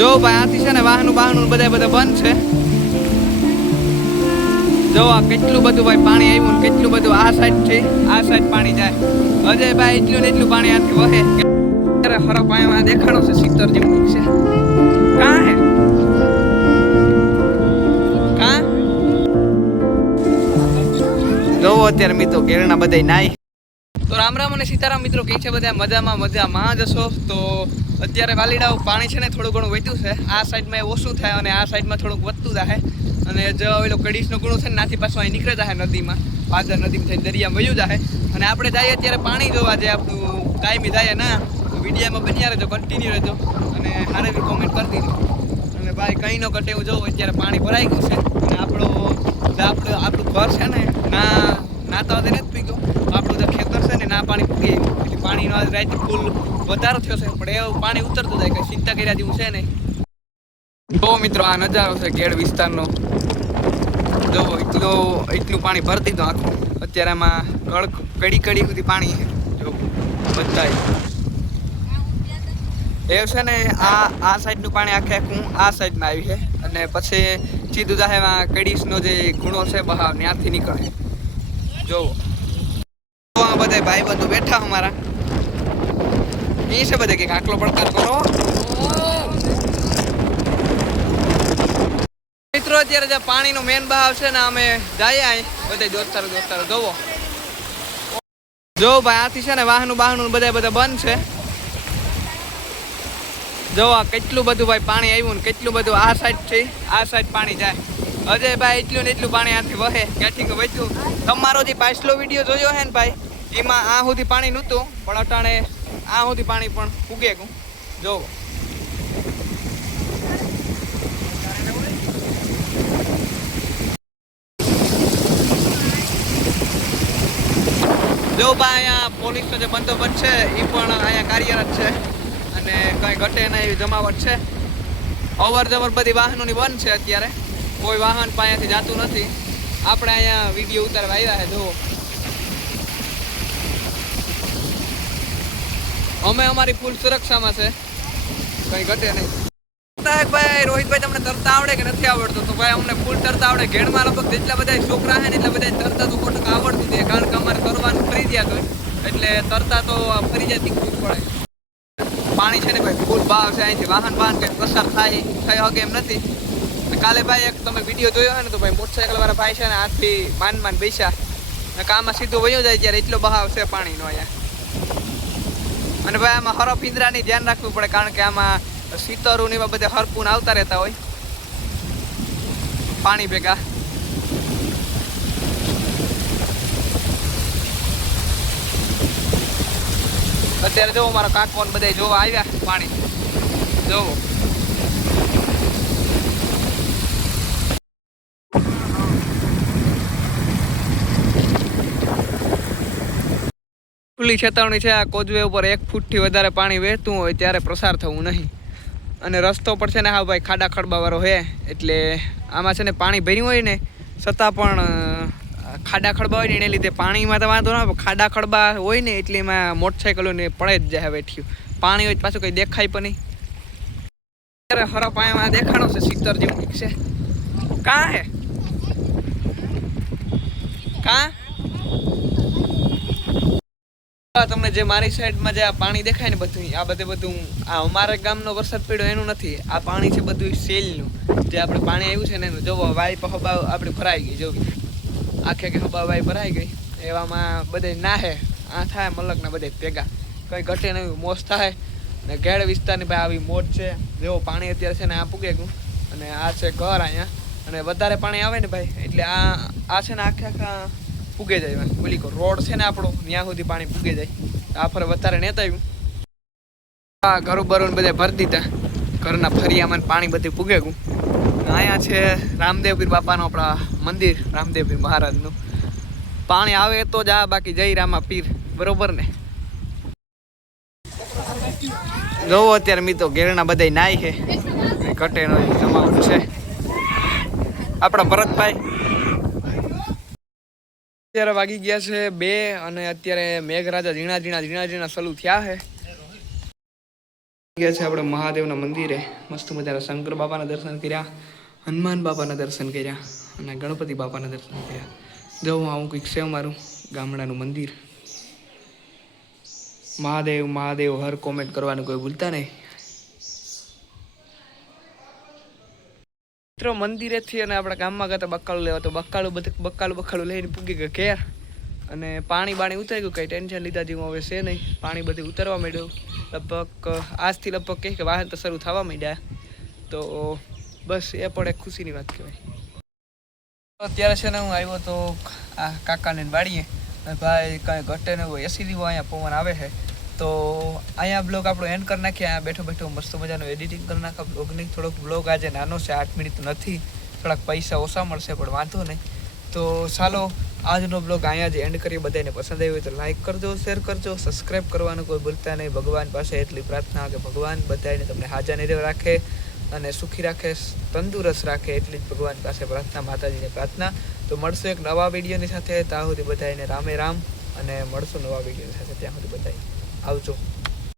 જો ભાઈ આથી છે ને વાહનું બધા બંધ છે। જો આ કેટલું બધું ભાઈ પાણી આવ્યું ને કેટલું બધું આ સાઈડ પાણી જાય। અજય ભાઈ એટલું ને એટલું પાણી આથી વહે ત્યારે હરો પાણીમાં દેખાડો છે 70 જેવું છે। કાં હે કાં જોવો અત્યારે મિત્રો ઘેરના બધા નાઈ। તો રામ રામ અને સીતારામ મિત્રો, કેમ છે બધા? મજામાં જ હશો। તો અત્યારે વાલીડાઓ પાણી છે ને થોડું ઘણું વધ્યું છે। આ સાઈડમાં ઓછું થાય અને આ સાઈડમાં થોડુંક વધતું જાય। અને જો ઓલો કડીશનો ગુણો છે ને નાથી પાછો અહીં નીકળે જાય નદીમાં, પાદર નદીમાં થઈને દરિયામાં વયું જાય। અને આપણે જઈએ અત્યારે પાણી જોવા, જે આપણું કાયમી જાય ના વિડીયામાં બન્યા રહેજો, કન્ટિન્યુ રહેજો અને સારી એવી કોમેન્ટ કરી દીધો। અને ભાઈ કંઈ ન ઘટે એવું જોવું, અત્યારે પાણી ભરાઈ ગયું છે અને આપણું ઘર છે ને નાતા નથી પી ગયું, આપણું જે ખેતર છે ને ના પાણી પૂગી ગયું। એટલે પાણીનો આજ રાત ફૂલ વધારો થયો છે, પણ એવું પાણી ઉતરતું જાય, કંઈ ચિંતા કર્યા જેવું છે નહીં। તો મિત્રો આ નજારો છે ગેડ વિસ્તારનો। જો એટલું પાણી ભરી દીધું આખું। અત્યારે આમાં કડી સુધી પાણી છે। જો બધાય એ છે ને આ સાઈડનું પાણી આખું આ સાઈડમાં આવી છે અને પછી સીધું જાહેમાં કડીશનો જે ગુણો છે બહાર ત્યાંથી નીકળે। જોવો બધા ભાઈ બંધુ બેઠા અમારા એ છે બધે કે આટલો પડકાર કરો મિત્રો। અત્યારે જે પાણીનો મેન બહાવ છે ને અમે જઈએ અહીં બધા દોસ્તારો જોવો। જો ભાઈ આથી છે ને વાહનું બધા બંધ છે। જો આ કેટલું બધું ભાઈ પાણી આવ્યું ને કેટલું બધું આ સાઈડ પાણી જાય। અજય ભાઈ એટલું ને એટલું પાણી આથી વહે ક્યાંથી વધ્યું। તમારો જે પાછલો વિડીયો જોયો હે ને ભાઈ, એમાં આ સુધી પાણી નહોતું, પણ અટાણે આ સુધી પાણી પણ ઉગે ગયું। જોવો જો ભાઈ અહીંયા પોલીસનો જે બંદોબસ્ત છે એ પણ અહીંયા કાર્યરત છે અને કંઈ ઘટે નહીં એવી જમાવટ છે। અવર જવર બધી વાહનોની બંધ છે અત્યારે, કોઈ વાહન પાસેથી જતું નથી। આપણે અહીંયા વિડીયો ઉતારવા આવ્યા છે। જુઓ અમે અમારી ફૂલ સુરક્ષામાં છે, કંઈ ઘટે નહીં। ભાઈ રોહિતભાઈ તમને તરતા આવડે કે નથી આવડતું? તો ભાઈ અમને ફૂલ તરતા આવડે। ઘેડમાં લગભગ જેટલા બધા છોકરા છે ને એટલા બધા તરતા તો ખોટું આવડતું છે, કારણ કે અમારે તરવાનું ફરજિયાત હોય, એટલે તરતા તો ફરજિયાત શીખવું જ પડે। પાણી છે ને ભાઈ ફૂલ ભાવ છે, અહીંથી વાહન કંઈ પસાર થઈ શકે એમ નથી। કાલે ભાઈ એક તમે વિડીયો જોયો હોય ને, તો ભાઈ મોટરસાઇકલ વાળા ભાઈ છે ને હાથથી માન બેસ્યા ને કામમાં સીધું વયો જાય, ત્યારે એટલો બહાવ છે પાણીનો અહીંયા। અને ભાઈ આમાં હરો પિંજરાની ધ્યાન રાખવું પડે, કારણ કે આમાં સીતરું એવા બધા હરકુન આવતા રહેતા હોય પાણી ભેગા। અત્યારે જોવો મારો કાકો ને બધા જોવા આવ્યા પાણી જોવો। ખુલ્લી ચેતવણી છે, આ કોઝવે ઉપર 1 ફૂટથી વધારે પાણી વહેતું હોય ત્યારે પ્રસાર થવું નહીં। અને રસ્તો પર છે ને હા ભાઈ ખાડા ખડબાવાળો છે, એટલે આમાં છે ને પાણી ભર્યું હોય ને છતાં પણ ખાડા ખડબા હોય ને એને લીધે પાણીમાં તો વાંધો ના, ખાડા ખડબા હોય ને એટલે એમાં મોટરસાઇકલોને પડે જ જાય બેઠ્યું। પાણી હોય પાછું કંઈ દેખાય પણ નહીં। અત્યારે હરા પાણીમાં દેખાડો છે 70 જેવું છે। કાં હે કાં તમને જે મારી સાઈડમાં જે આ પાણી દેખાય ને બધું આ અમારા ગામનો વરસાદ પડ્યો એનું નથી, આ પાણી છે બધું સેલનું। જે આપણે પાણી આવ્યું છે ને એનું જોવો, વાઈપ હબા આપણે ભરાઈ ગઈ, જોવી આખે હબા વાઈ ભરાઈ ગઈ। એવામાં બધે નાહે આ થાય મલકના બધે ભેગા, કંઈ ઘટે નહીં, મોજ થાય। ને ઘેડ વિસ્તારની ભાઈ આવી મોજ છે। જેવો પાણી અત્યારે છે ને આ પૂગે ગયું અને આ છે ઘર અહીંયા, અને વધારે પાણી આવે ને ભાઈ એટલે આ છે ને આખા પૂગે જાય। બોલી રોડ છે ને આપણો ત્યાં સુધી પાણી પૂગે જાય, આ ફરે વધારે નેતા આવ્યું। આ ઘરો બરોને બધા ભરી દીધા, ઘરના ફરિયામાં પાણી બધું પૂગે ગયું। અહીંયા છે રામદેવપીર બાપાનું આપણા મંદિર, રામદેવપીર મહારાજનું। પાણી આવે તો જ આ, બાકી જય રામા પીર, બરોબર ને? જોવો અત્યારે મિત્રો ઘેરના બધા નાય છે, ઘટે નો જમાવટ છે। આપણા ભરતભાઈ અત્યારે વાગી ગયા છે 2 અને અત્યારે મેઘરાજા ઝીણા ઝીણા ચાલુ થયા છે। ગયા છે આપણે મહાદેવના મંદિરે. મસ્ત મજાના શંકર બાપાના દર્શન કર્યા, હનુમાન બાપાના દર્શન કર્યા અને ગણપતિ બાપાના દર્શન કર્યા. જો આવું કંઈક છે અમારું ગામડાનું મંદિર. મહાદેવ મહાદેવ હર કોમેન્ટ કરવાનું કોઈ ભૂલતા નહીં મિત્રો. મંદિરેથી અને આપણા ગામમાં ગયા બકાલું લેવા, તો બકાલું લઈને પૂગી ગયા ઘેર. અને પાણી ઉતરી ગયું, કંઈ ટેન્શન લીધા જેવું હવે છે નહીં. પાણી બધું ઉતરવા માંડ્યું. લગભગ આજથી લગભગ કે વાહન તો શરૂ થવા માંડ્યા. તો બસ એ પણ એક ખુશીની વાત કહેવાય. અત્યારે છે ને હું આવ્યો તો આ કાકાને વાડીએ. ભાઈ કાંઈ ઘટે ને હોય એસી દીવો અહીંયા પવન આવે છે. તો અહીંયા બ્લોગ આપણો એન્ડ કરી નાખીએ. અહીંયા બેઠો બેઠો મસ્ત મજાનું એડિટિંગ કરી નાખા બ્લોગની. થોડોક બ્લોગ આજે નાનો છે, 8 મિનિટ નથી, થોડાક પૈસા ઓછા મળશે પણ વાંધો નહીં. તો ચાલો આજનો બ્લોગ અહીંયા જ એન્ડ કરીએ. બધાને પસંદ આવ્યો હોય તો લાઈક કરજો, શેર કરજો, સબસ્ક્રાઈબ કરવાનું કોઈ ભૂલતા નહીં. ભગવાન પાસે એટલી પ્રાર્થના કે ભગવાન બધાને તમને હાજા નિર્ભર રાખે અને સુખી રાખે, તંદુરસ્ત રાખે, એટલી જ ભગવાન પાસે પ્રાર્થના, માતાજીને પ્રાર્થના. તો મળશું એક નવા વિડીયોની સાથે. ત્યાં સુધી બધાને રામે રામ અને મળશું નવા વિડીયોની સાથે. ત્યાં સુધી બધાય આવજો.